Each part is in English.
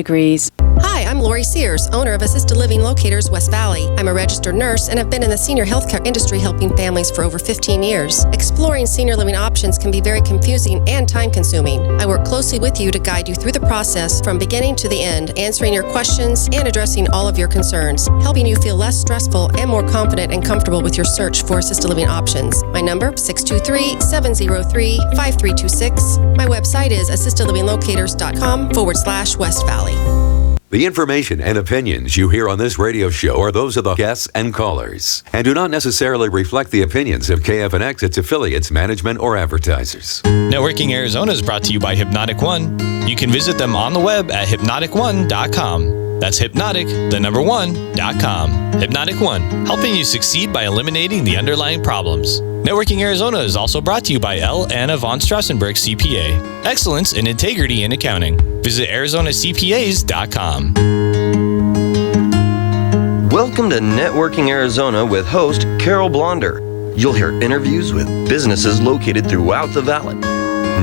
degrees. Hi, I'm Lori Sears, owner of Assisted Living Locators West Valley. I'm a registered nurse and have been in the senior healthcare industry helping families for over 15 years. Exploring senior living options can be very confusing and time-consuming. I work closely with you to guide you through the process from beginning to the end, answering your questions and addressing all of your concerns, helping you feel less stressful and more confident and comfortable with your search for assisted living options. My number, 623-703-5326. My website is assistedlivinglocators.com/West Valley. The information and opinions you hear on this radio show are those of the guests and callers and do not necessarily reflect the opinions of KFNX, its affiliates, management, or advertisers. Networking Arizona is brought to you by Hypnotic One. You can visit them on the web at hypnotic1.com. That's hypnotic1.com. Hypnotic One, helping you succeed by eliminating the underlying problems. Networking Arizona is also brought to you by L. Anna von Strassenberg CPA. Excellence in integrity in accounting. Visit ArizonaCPAs.com. Welcome to Networking Arizona with host Carol Blonder. You'll hear interviews with businesses located throughout the valley.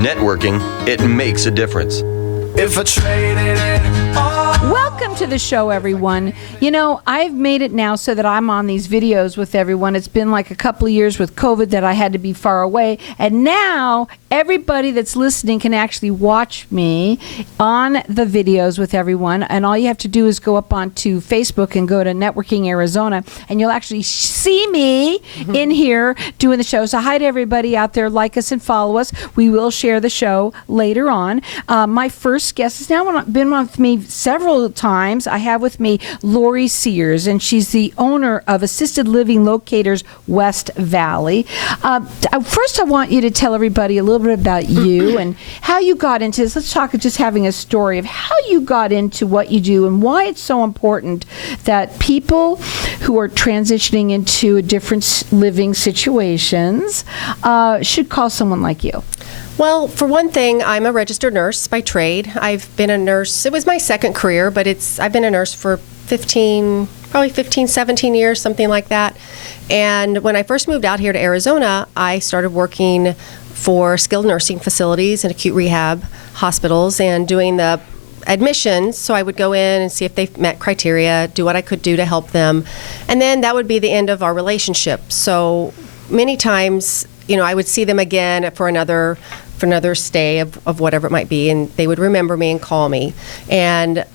Networking, it makes a difference. If I traded it all. Welcome to the show, everyone. You know, I've made it now so that I'm on these videos with everyone. It's been like a couple of years with COVID that I had to be far away. And now everybody that's listening can actually watch me on the videos with everyone. And all you have to do is go up onto Facebook and go to Networking Arizona, and you'll actually see me in here doing the show. So hi to everybody out there. Like us and follow us. We will share the show later on. My first guest has now been with me several times. I have with me Lori Sears, and she's the owner of Assisted Living Locators West Valley. First, I want you to tell everybody a little bit about you and how you got into this. Let's talk just having a story of how you got into what you do and why it's so important that people who are transitioning into different living situations should call someone like you. Well, for one thing, I'm a registered nurse by trade. I've been a nurse. It was my second career, but I've been a nurse for 17 years, something like that. And when I first moved out here to Arizona, I started working for skilled nursing facilities and acute rehab hospitals and doing the admissions. So I would go in and see if they met criteria, do what I could do to help them. And then that would be the end of our relationship. So many times, I would see them again for another stay of whatever it might be, and they would remember me and call me. And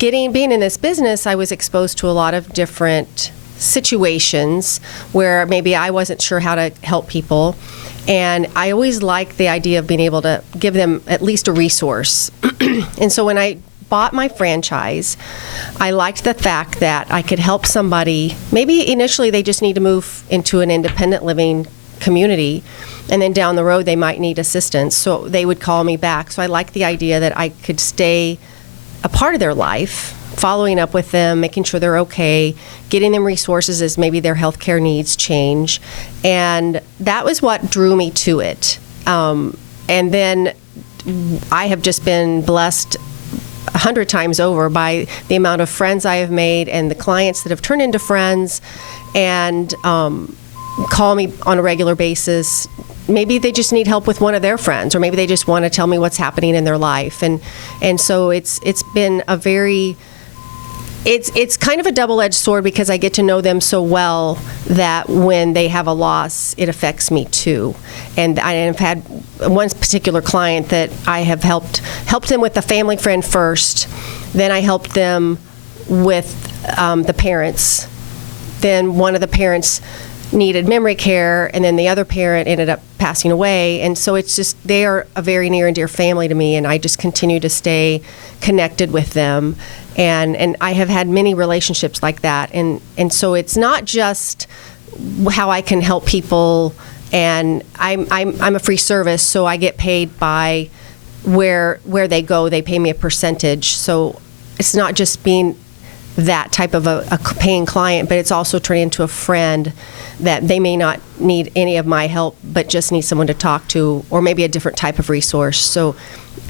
being in this business, I was exposed to a lot of different situations where maybe I wasn't sure how to help people. And I always liked the idea of being able to give them at least a resource. And so when I bought my franchise, I liked the fact that I could help somebody. Maybe initially they just need to move into an independent living community, and then down the road they might need assistance, so they would call me back. So I like the idea that I could stay a part of their life, following up with them, making sure they're okay, getting them resources as maybe their healthcare needs change. And that was what drew me to it. And then I have just been blessed 100 times over by the amount of friends I have made and the clients that have turned into friends and call me on a regular basis. Maybe they just need help with one of their friends, or maybe they just want to tell me what's happening in their life. And so it's been a very, it's kind of a double-edged sword, because I get to know them so well that when they have a loss, it affects me too. And I've had one particular client that I have helped them with the family friend first, then I helped them with the parents. Then one of the parents needed memory care, and then the other parent ended up passing away. And so it's just, they are a very near and dear family to me, and I just continue to stay connected with them. And I have had many relationships like that. And so it's not just how I can help people, and I'm a free service, so I get paid by where they go. They pay me a percentage. So it's not just being that type of a paying client, but it's also turning into a friend that they may not need any of my help, but just need someone to talk to, or maybe a different type of resource. So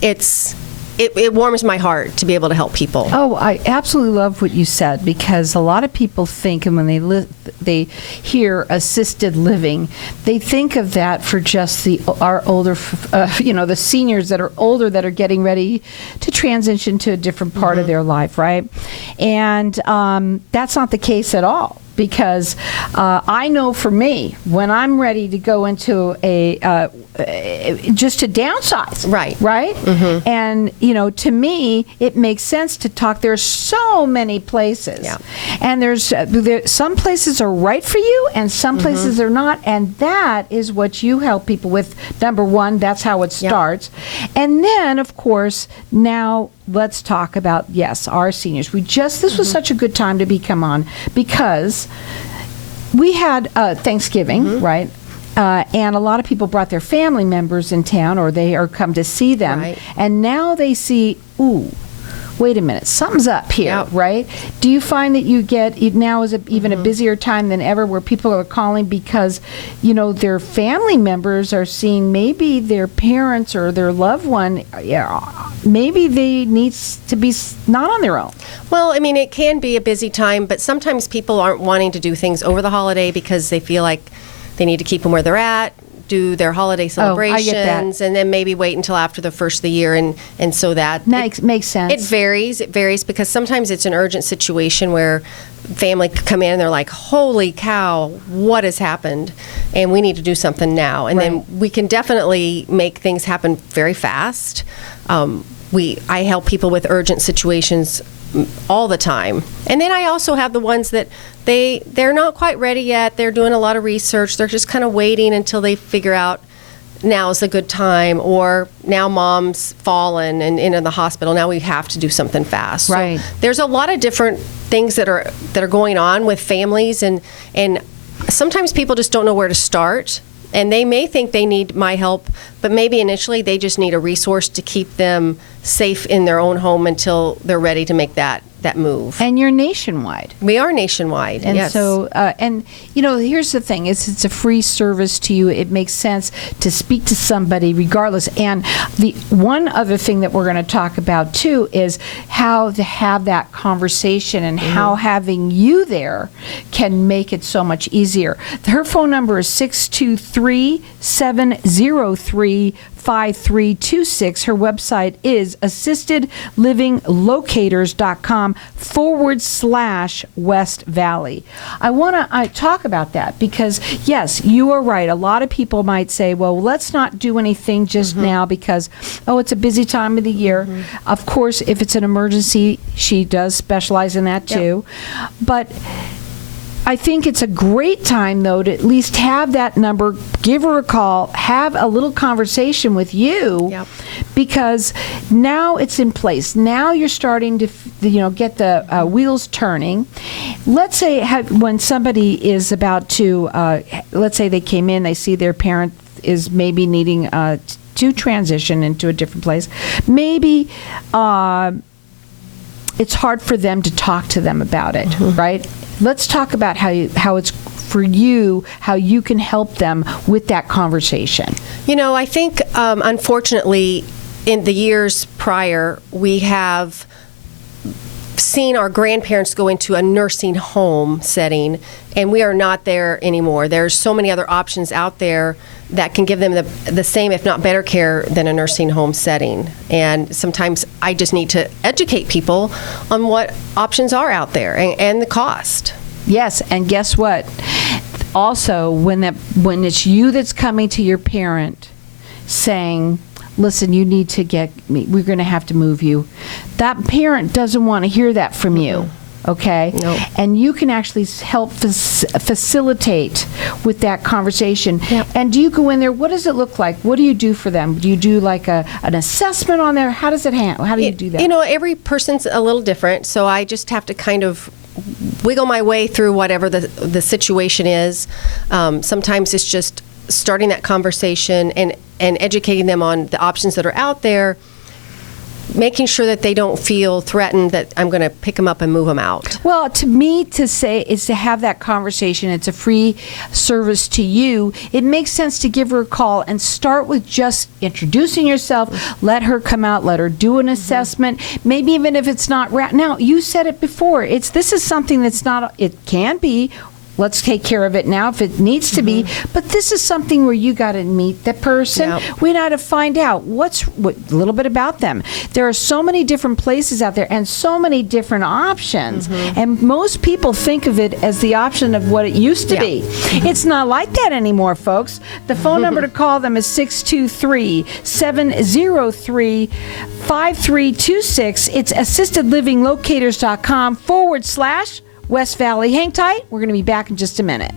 it warms my heart to be able to help people. Oh, I absolutely love what you said, because a lot of people think, and when they they hear assisted living, they think of that for just our older, the seniors that are older that are getting ready to transition to a different part of their life, right? And that's not the case at all. Because I know for me, when I'm ready to go into just to downsize, right, and to me, it makes sense to talk. There's so many places, and there's some places are right for you, and some places are not, and that is what you help people with. Number one, that's how it starts, and then of course now. Let's talk about, our seniors. This was such a good time to come on because we had Thanksgiving, right? And a lot of people brought their family members in town or they are come to see them. Right. And now they see, wait a minute, something's up here, right? Do you find that now is even a busier time than ever where people are calling because, their family members are seeing maybe their parents or their loved one, maybe they need to be not on their own? Well, I mean, it can be a busy time, but sometimes people aren't wanting to do things over the holiday because they feel like they need to keep them where they're at, do their holiday celebrations, and then maybe wait until after the first of the year, and so that makes sense. It varies because sometimes it's an urgent situation where family could come in and they're like, holy cow, what has happened? And we need to do something now. And then we can definitely make things happen very fast. I help people with urgent situations all the time. And then I also have the ones that they're not quite ready yet. They're doing a lot of research. They're just kind of waiting until they figure out now is a good time, or now mom's fallen and in the hospital. Now we have to do something fast. Right. So there's a lot of different things that are going on with families, and sometimes people just don't know where to start. And they may think they need my help, but maybe initially they just need a resource to keep them safe in their own home until they're ready to make that move. And you're nationwide. We are nationwide, and yes. So, here's the thing. It's a free service to you. It makes sense to speak to somebody regardless. And the one other thing that we're going to talk about, too, is how to have that conversation and how having you there can make it so much easier. Her phone number is 623-703-5326. Her website is assistedlivinglocators.com/West Valley. I want to talk about that because, yes, you are right. A lot of people might say, well, let's not do anything just now because, it's a busy time of the year. Of course, if it's an emergency, she does specialize in that too. But I think it's a great time, though, to at least have that number, give her a call, have a little conversation with you, because now it's in place. Now you're starting to, get the wheels turning. Let's say when somebody is about to, let's say they came in, they see their parent is maybe needing to transition into a different place. Maybe it's hard for them to talk to them about it, right? Let's talk about how it's for you, how you can help them with that conversation. I think, unfortunately, in the years prior, we have seen our grandparents go into a nursing home setting, and we are not there anymore. There's so many other options out there that can give them the same, if not better care than a nursing home setting. And sometimes I just need to educate people on what options are out there and the cost. Yes, and guess what? Also, when it's you that's coming to your parent saying, listen, you need to get me, we're going to have to move you, that parent doesn't want to hear that from you. Okay? Nope. And you can actually help facilitate with that conversation. Yep. And do you go in there, what does it look like? What do you do for them? Do you do like an assessment on there? How does it handle? How do you do that? Every person's a little different, so I just have to kind of wiggle my way through whatever the situation is. Sometimes it's just starting that conversation and educating them on the options that are out there, making sure that they don't feel threatened that I'm going to pick them up and move them out. Well, to me, to say is to have that conversation. It's a free service to you. It makes sense to give her a call and start with just introducing yourself. Let her come out. Let her do an assessment. Maybe even if it's not now. You said it before. This is something that's not. It can be let's take care of it now if it needs to be. But this is something where you got to meet the person. Yep. We got to find out what a little bit about them. There are so many different places out there and so many different options. And most people think of it as the option of what it used to be. It's not like that anymore, folks. The phone number to call them is 623-703-5326. It's assistedlivinglocators.com/West Valley. Hang tight. We're going to be back in just a minute.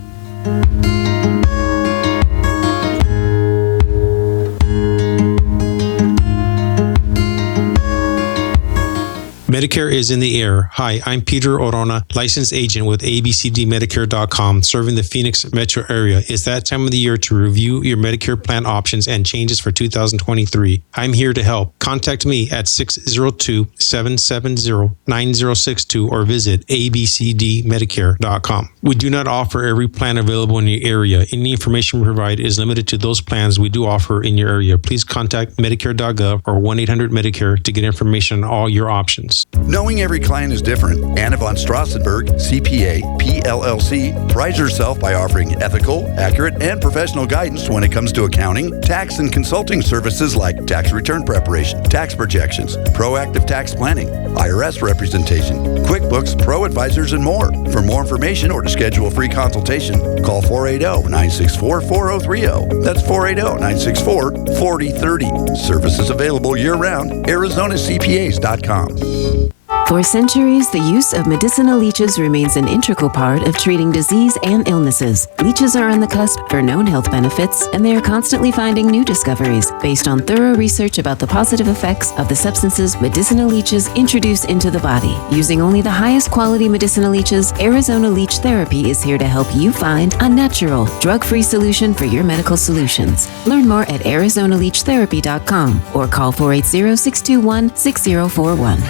Medicare is in the air. Hi, I'm Peter Orona, licensed agent with ABCDMedicare.com, serving the Phoenix metro area. It's that time of the year to review your Medicare plan options and changes for 2023. I'm here to help. Contact me at 602-770-9062 or visit ABCDMedicare.com. We do not offer every plan available in your area. Any information we provide is limited to those plans we do offer in your area. Please contact Medicare.gov or 1-800-Medicare to get information on all your options. Knowing every client is different, Anna von Strassenberg, CPA, PLLC, prides herself by offering ethical, accurate, and professional guidance when it comes to accounting, tax, and consulting services like tax return preparation, tax projections, proactive tax planning, IRS representation, QuickBooks, Pro Advisors, and more. For more information or to schedule a free consultation, call 480-964-4030. That's 480-964-4030. Services available year-round. ArizonaCPAs.com. For centuries, the use of medicinal leeches remains an integral part of treating disease and illnesses. Leeches are on the cusp for known health benefits, and they are constantly finding new discoveries based on thorough research about the positive effects of the substances medicinal leeches introduce into the body. Using only the highest quality medicinal leeches, Arizona Leech Therapy is here to help you find a natural, drug-free solution for your medical solutions. Learn more at ArizonaLeechTherapy.com or call 480-621-6041.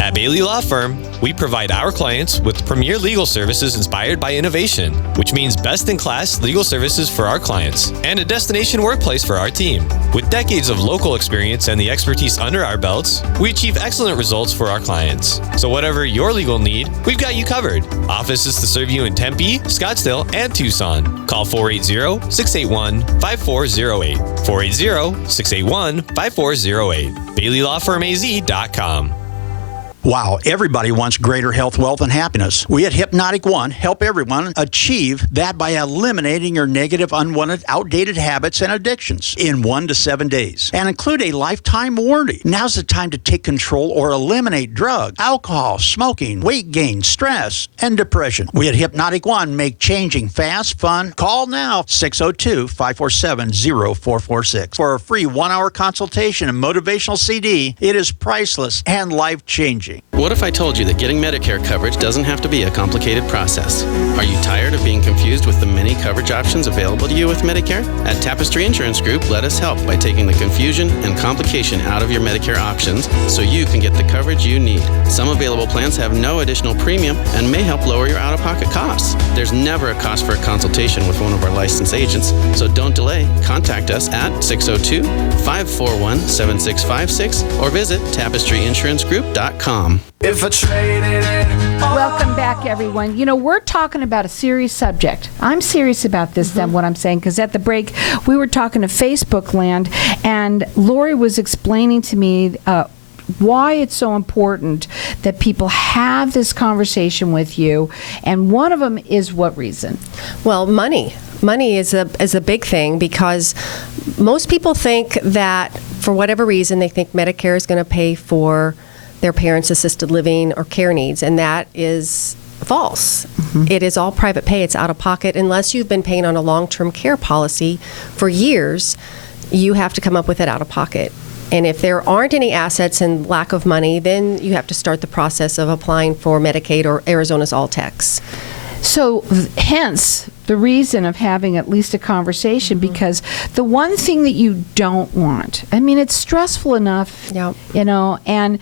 At Bailey Law Firm, we provide our clients with premier legal services inspired by innovation, which means best-in-class legal services for our clients and a destination workplace for our team. With decades of local experience and the expertise under our belts, we achieve excellent results for our clients. So whatever your legal need, we've got you covered. Offices to serve you in Tempe, Scottsdale, and Tucson. Call 480-681-5408. 480-681-5408. BaileyLawFirmAZ.com. Wow, everybody wants greater health, wealth, and happiness. We at Hypnotic One help everyone achieve that by eliminating your negative, unwanted, outdated habits and addictions in 1 to 7 days and include a lifetime warranty. Now's the time to take control or eliminate drugs, alcohol, smoking, weight gain, stress, and depression. We at Hypnotic One make changing fast, fun. Call now, 602-547-0446 for a free 1-hour consultation and motivational CD. It is priceless and life-changing. What if I told you that getting Medicare coverage doesn't have to be a complicated process? Are you tired of being confused with the many coverage options available to you with Medicare? At Tapestry Insurance Group, let us help by taking the confusion and complication out of your Medicare options so you can get the coverage you need. Some available plans have no additional premium and may help lower your out-of-pocket costs. There's never a cost for a consultation with one of our licensed agents, so don't delay. Contact us at 602-541-7656 or visit tapestryInsuranceGroup.com. If I traded it all. Welcome back, everyone. You know, we're talking about a serious subject. I'm serious about this, then, what I'm saying, because at the break, we were talking to Facebook Land, and Lori was explaining to me why it's so important that people have this conversation with you, and one of them is what reason? Well, money. Money is a big thing because most people think that, for whatever reason, they think Medicare is going to pay for their parents' assisted living or care needs, and that is false. It is all private pay. It's out of pocket. Unless you've been paying on a long-term care policy for years, you have to come up with it out of pocket. And if there aren't any assets and lack of money, then you have to start the process of applying for Medicaid or Arizona's All-Tex. So hence the reason of having at least a conversation, because the one thing that you don't want, I mean, it's stressful enough, you know, and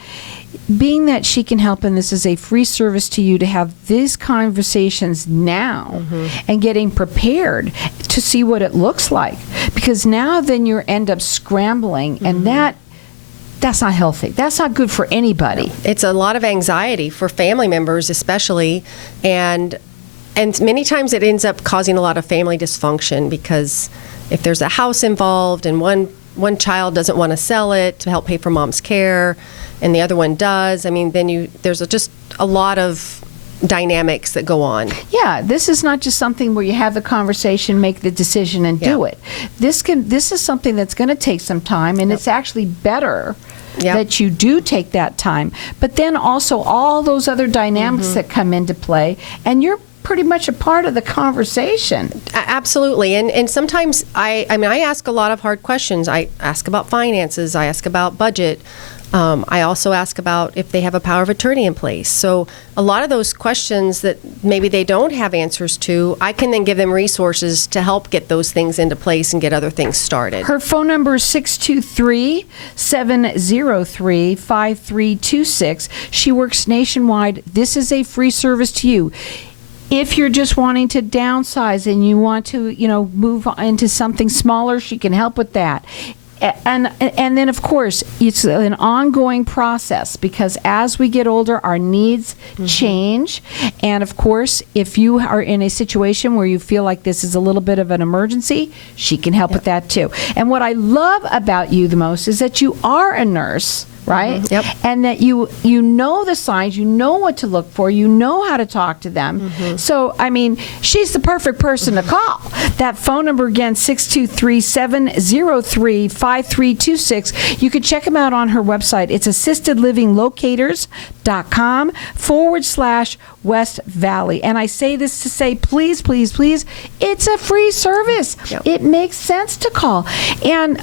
being that she can help, and this is a free service to you to have these conversations now and getting prepared to see what it looks like, because now then you end up scrambling, and that's not healthy. That's not good for anybody. It's a lot of anxiety for family members especially, and And many times it ends up causing a lot of family dysfunction, because if there's a house involved and one child doesn't want to sell it to help pay for mom's care and the other one does, I mean, then there's just a lot of dynamics that go on. Yeah, this is not just something where you have the conversation, make the decision, and do it. This is something that's going to take some time, and it's actually better that you do take that time. But then also all those other dynamics that come into play, and you're pretty much a part of the conversation. Absolutely. And sometimes I ask a lot of hard questions. I ask about finances. I ask about budget. I also ask about if they have a power of attorney in place. So a lot of those questions that maybe they don't have answers to, I can then give them resources to help get those things into place and get other things started. Her phone number is 623-703-5326. She works nationwide. This is a free service to you. If you're just wanting to downsize and you want to, move into something smaller, she can help with that. And then, of course, it's an ongoing process, because as we get older, our needs change. And, of course, if you are in a situation where you feel like this is a little bit of an emergency, she can help with that, too. And what I love about you the most is that you are a nurse, right? Yep. And that you know the signs, you know what to look for, you know how to talk to them. So, I mean, she's the perfect person to call. That phone number again, 623-703-5326. You can check them out on her website. It's assistedlivinglocators.com/West Valley. And I say this to say, please, please, please, it's a free service. Yep. It makes sense to call. And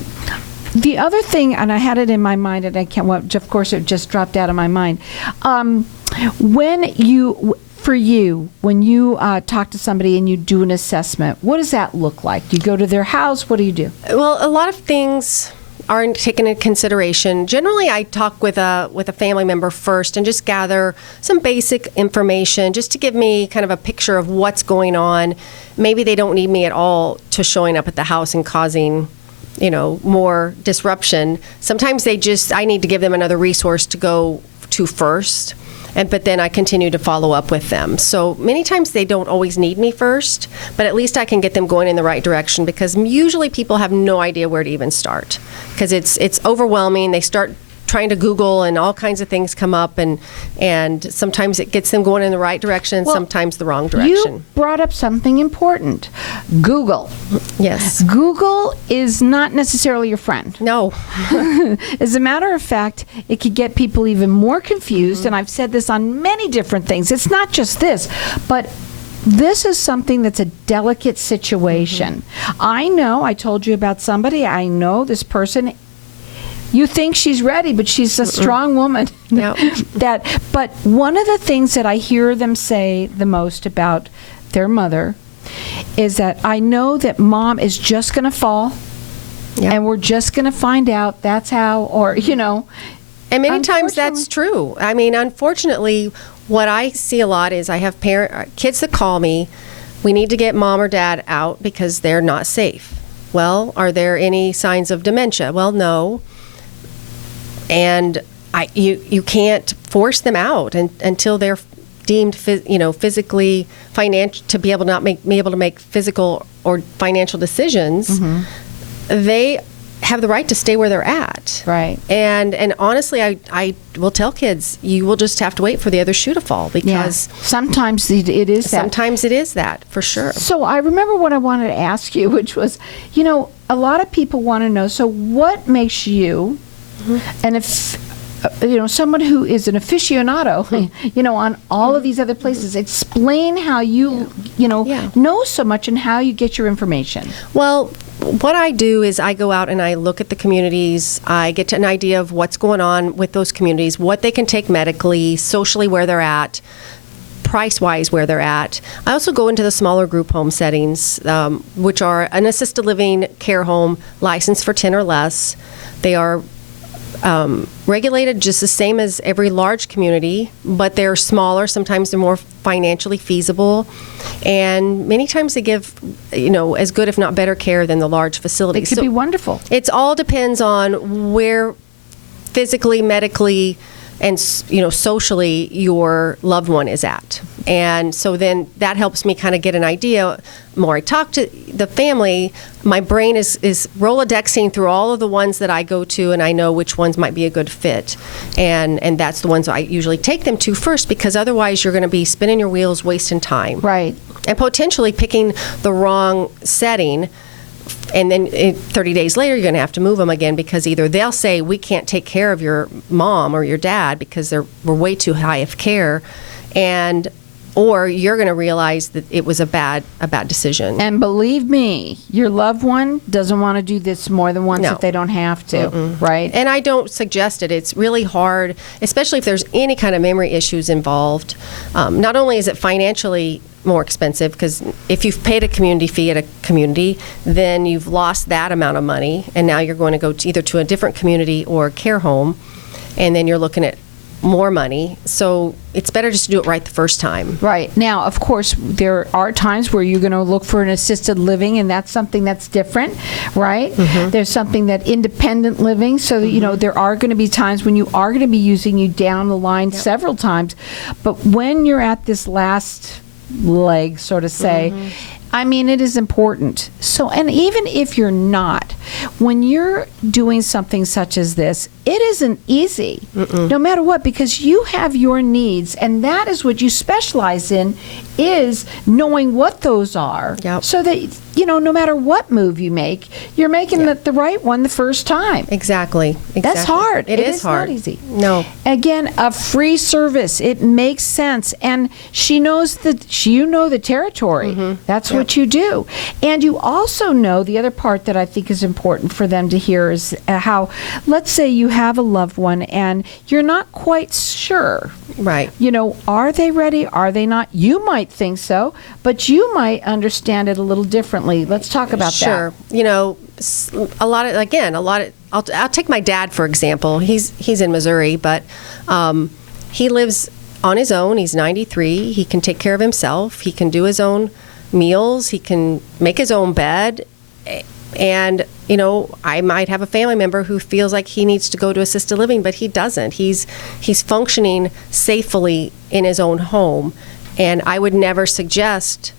the other thing, and I had it in my mind, and I can't, well, of course, it just dropped out of my mind. When you talk to somebody and you do an assessment, what does that look like? Do you go to their house? What do you do? Well, a lot of things are taken into consideration. Generally, I talk with a family member first and just gather some basic information just to give me kind of a picture of what's going on. Maybe they don't need me at all to showing up at the house and causing more disruption. Sometimes I need to give them another resource to go to first, but then I continue to follow up with them. So many times they don't always need me first, but at least I can get them going in the right direction, because usually people have no idea where to even start, because it's overwhelming. They start trying to Google and all kinds of things come up, and sometimes it gets them going in the right direction, and sometimes the wrong direction. You brought up something important. Google. Yes. Google is not necessarily your friend. No. As a matter of fact, it could get people even more confused, and I've said this on many different things. It's not just this, but this is something that's a delicate situation. I know, I told you about somebody, I know this person. You think she's ready, but she's a strong woman. But one of the things that I hear them say the most about their mother is that I know that mom is just going to fall, and we're just going to find out that's how, or, And many times that's true. I mean, unfortunately, what I see a lot is I have kids that call me, we need to get mom or dad out because they're not safe. Well, are there any signs of dementia? Well, no. And you can't force them out until they're deemed physically, to be able to make physical or financial decisions. They have the right to stay where they're at. Right. And honestly, I will tell kids, you will just have to wait for the other shoe to fall, because sometimes it is that. Sometimes it is that, for sure. So I remember what I wanted to ask you, which was, a lot of people want to know, so what makes you, and if someone who is an aficionado, on all of these other places, explain how you, know so much and how you get your information. Well, what I do is I go out and I look at the communities. I get an idea of what's going on with those communities, what they can take medically, socially, where they're at, price-wise where they're at. I also go into the smaller group home settings, which are an assisted living care home licensed for 10 or less. They are regulated just the same as every large community, but they're smaller. Sometimes they're more financially feasible, and many times they give, as good if not better care than the large facilities. It could be wonderful. It all depends on where physically, medically and socially your loved one is at. And so then that helps me kind of get an idea. The more I talk to the family, my brain is Rolodexing through all of the ones that I go to, and I know which ones might be a good fit. And that's the ones I usually take them to first, because otherwise you're going to be spinning your wheels, wasting time. Right. And potentially picking the wrong setting. And then 30 days later, you're going to have to move them again, because either they'll say, we can't take care of your mom or your dad because we're way too high of care, or you're going to realize that it was a bad decision. And believe me, your loved one doesn't want to do this more than once if they don't have to, right? And I don't suggest it. It's really hard, especially if there's any kind of memory issues involved. Not only is it financially more expensive, because if you've paid a community fee at a community, then you've lost that amount of money, and now you're going to go either to a different community or care home, and then you're looking at more money. So it's better just to do it right the first time. Right. Now, of course, there are times where you're going to look for an assisted living, and that's something that's different, right? There's something that independent living, so that, there are going to be times when you are going to be using you down the line several times. But when you're at this last leg, so to say, I mean, it is important. So, and even if you're not, when you're doing something such as this, it isn't easy, no matter what, because you have your needs, and that is what you specialize in, is knowing what those are, so that, no matter what move you make, you're making the right one the first time. Exactly. That's hard. It is hard. Not easy. No. Again, a free service. It makes sense. And she knows the territory. That's what you do. And you also know the other part that I think is important for them to hear is how, let's say you have a loved one and you're not quite sure. Right. Are they ready? Are they not? You might think so, but you might understand it a little differently. Let's talk about that. Sure. I'll take my dad, for example. He's in Missouri, but he lives on his own. He's 93. He can take care of himself. He can do his own meals. He can make his own bed. And, I might have a family member who feels like he needs to go to assisted living, but he doesn't. He's functioning safely in his own home. And I would never suggest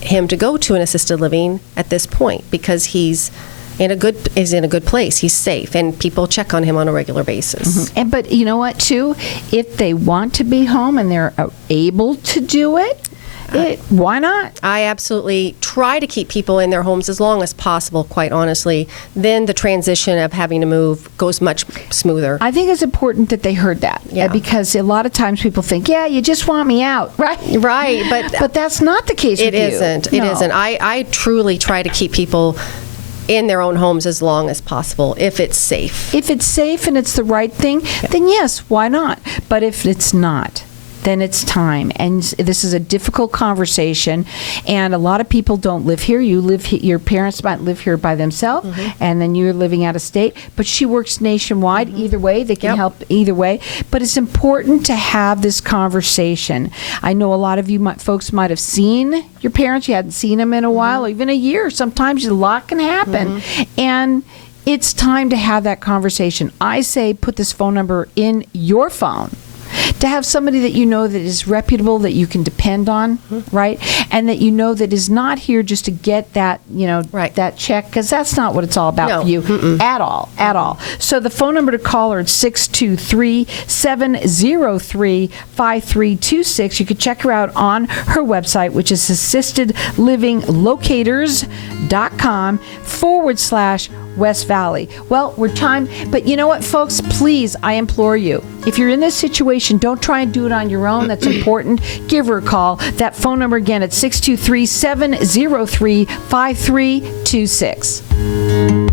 him to go to an assisted living at this point, because he's in a good place. He's safe, and people check on him on a regular basis. But you know what, too? If they want to be home and they're able to do it, why not? I absolutely try to keep people in their homes as long as possible, quite honestly. Then the transition of having to move goes much smoother. I think it's important that they heard that, because a lot of times people think, you just want me out, right? Right, but that's not the case with you. It isn't. It isn't. I truly try to keep people in their own homes as long as possible, if it's safe. If it's safe and it's the right thing, then yes, why not? But if it's not, then it's time. And this is a difficult conversation, and a lot of people don't live here. Your parents might live here by themselves, and then you're living out of state, but she works nationwide. Either way, they can help either way. But it's important to have this conversation. I know a lot of you folks might have seen your parents. You hadn't seen them in a while, or even a year. Sometimes a lot can happen. And it's time to have that conversation. I say put this phone number in your phone, to have somebody that you know that is reputable, that you can depend on, right? And that you know that is not here just to get that, that check, because that's not what it's all about for you at all. So the phone number to call her is 623-703-5326. You can check her out on her website, which is assistedlivinglocators.com/West Valley. Well, we're time, but you know what, folks? Please, I implore you, if you're in this situation, don't try and do it on your own. That's important. Give her a call. That phone number again at 623-703-5326.